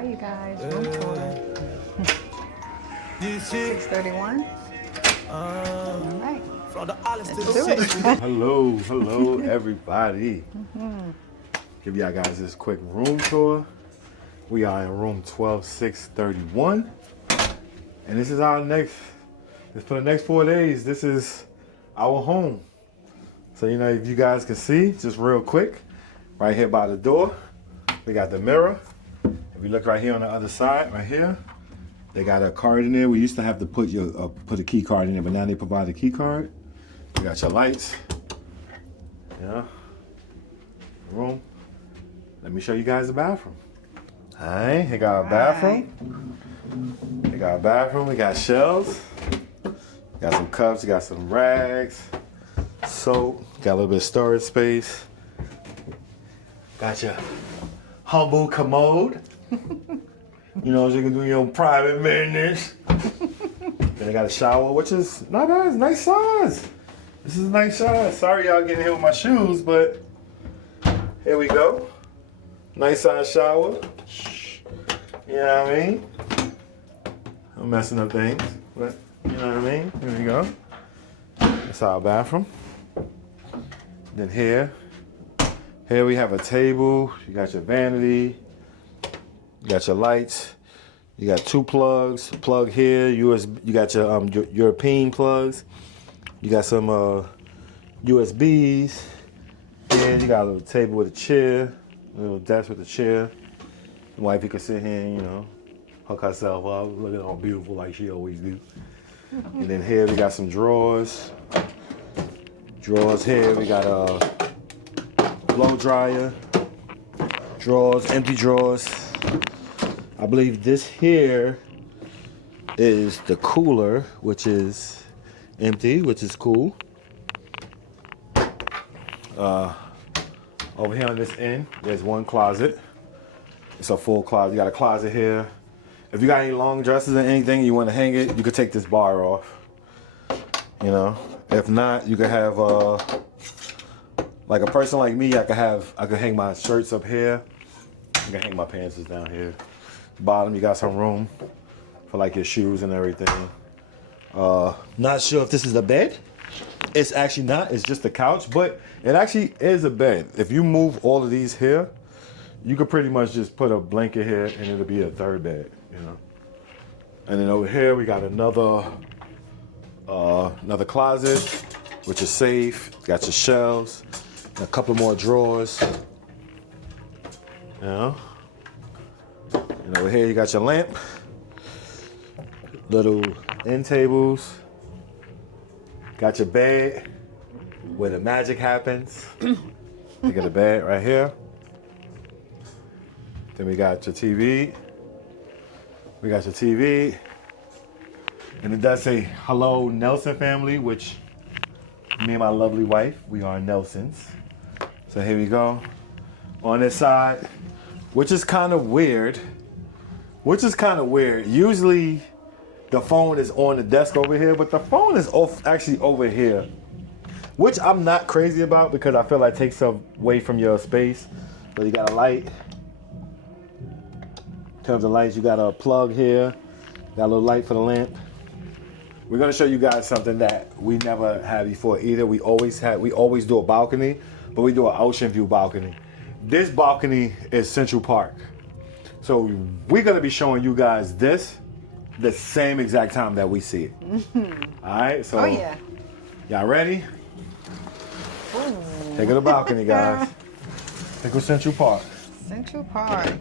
right, you guys, room tour. 631. All right. Let's do it. Hello, everybody. Give y'all guys this quick room tour. We are in room 12631. And this is for the next 4 days, this is our home. So, if you guys can see, just real quick, right here by the door, we got the mirror. If you look right here on the other side, right here, they got a card in there. We used to have to put a key card in there, but now they provide a key card. You got your lights. Yeah. Room. Let me show you guys the bathroom. All right, here got a bathroom. We got a bathroom. We got shelves. Got some cups. You got some rags, soap. Got a little bit of storage space. Got your humble commode. So you can do your own private business. Then I got a shower, which is not bad. It's nice size. This is a nice size. Sorry y'all getting here with my shoes, but here we go. Nice size shower. You know what I mean? I'm messing up things, but you know what I mean? Here we go. That's our bathroom. Then here we have a table. You got your vanity. You got your lights. You got two plugs. Plug here. USB. You got your European plugs. You got some USBs. Then you got a little table with a chair. A little desk with a chair. The wifey could sit here and, hook herself up, looking all beautiful like she always do. And then here we got some drawers. Drawers here. We got a blow dryer. Drawers, empty drawers. I believe this here is the cooler, which is empty, which is cool. Over here on this end, there's one closet. It's a full closet. You got a closet here. If you got any long dresses or anything, you want to hang it, you could take this bar off. If not, you could have like a person like me. I could hang my shirts up here. I can hang my pants down here. Bottom, you got some room for like your shoes and everything. Not sure if this is a bed. It's actually not. It's just a couch, but it actually is a bed. If you move all of these here, you could pretty much just put a blanket here and it'll be a third bed, And then over here we got another closet, which is safe. Got your shelves, a couple more drawers. And over here you got your lamp, little end tables. Got your bed where the magic happens. You got a bed right here. Then we got your TV. And it does say, hello, Nelson family, which me and my lovely wife, we are Nelsons. So here we go. On this side, which is kind of weird. Usually the phone is on the desk over here, but the phone is actually over here, which I'm not crazy about because I feel like it takes away from your space. So you got a light. In terms of lights, you got a plug here. Got a little light for the lamp. We're gonna show you guys something that we never had before either. We always do a balcony, but we do an ocean view balcony. This balcony is Central Park. So we're gonna be showing you guys this the same exact time that we see it. All right, so y'all ready? Ooh. Take it to the balcony, guys. Take it Central Park. Central Park.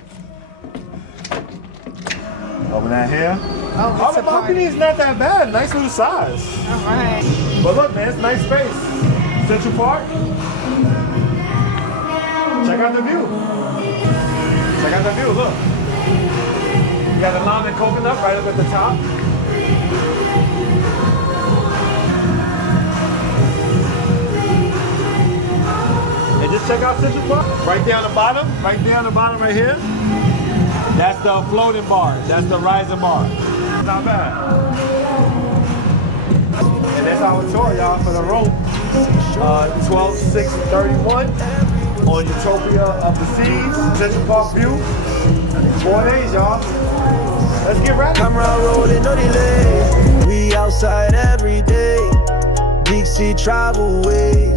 Open that here. Oh, the balcony is not that bad. Nice little size. All right. But look, man, it's nice space. Central Park. Check out the view. Look. You got the lime and coconut right up at the top. And just check out Central Park. Right there on the bottom right here. That's the floating bar. That's the rising bar. Not bad. And that's our tour, y'all, for the room. 12/6/31 on Utopia of the Seas, Central Park View. 4 days, y'all. Let's get ready. Camera rolling, no delay. We outside every day. Deep sea travel way.